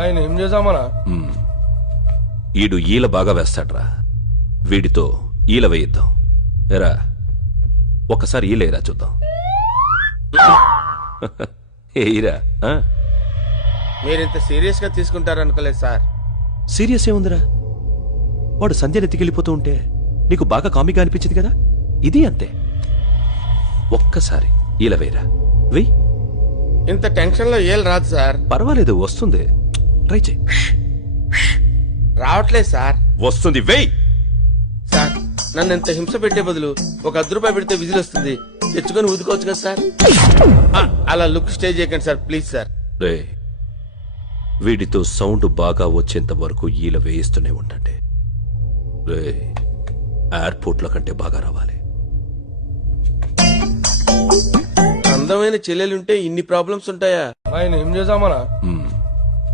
ఆయన ఏం చేద్దామనా? ఈడు ఈల బాగా వేస్తాడ్రా, వీడితో ఈల వేయిద్దాం. ఎరా ఒక్కసారి ఈలేరా చూద్దాం. ఏయిరా. మీరింత సీరియస్ గా తీసుకుంటారనుకోలేదు సార్. సీరియస్ ఏముందిరా, వాడు సంధ్యను ఎత్తికెళ్ళిపోతూ ఉంటే నీకు బాగా కామిగా అనిపించింది కదా, ఇది అంతే. ఒక్కసారి ఈల వేయరా, వెయ్యి. ఇంత టెన్షన్ లో ఏం రాదు సార్. పర్వాలేదు, వస్తుంది, ట్రై చేయి. రావట్లేదు సార్. వస్తుంది, వెయ్యి. సార్ నన్ను ఇంత హింస పెట్టే బదులు ఒక ₹10 పెడితే విజిల్ వస్తుంది, తెచ్చుకొని ఊదుకోవచ్చు కదా సార్. అలా లుక్ స్టే చేయకండి సార్, ప్లీజ్ సార్. రే, వీడితో సౌండ్ బాగా వచ్చేంత వరకు ఈల వేయిస్తూనే ఉండండి. రే, ఎయిర్పోర్ట్ లో కంటే బాగా రావాలి. అందమైన చెల్లెలుంటే ఇన్ని ప్రాబ్లమ్స్ ఉంటాయా? ఆయన ఏం చేద్దామనా?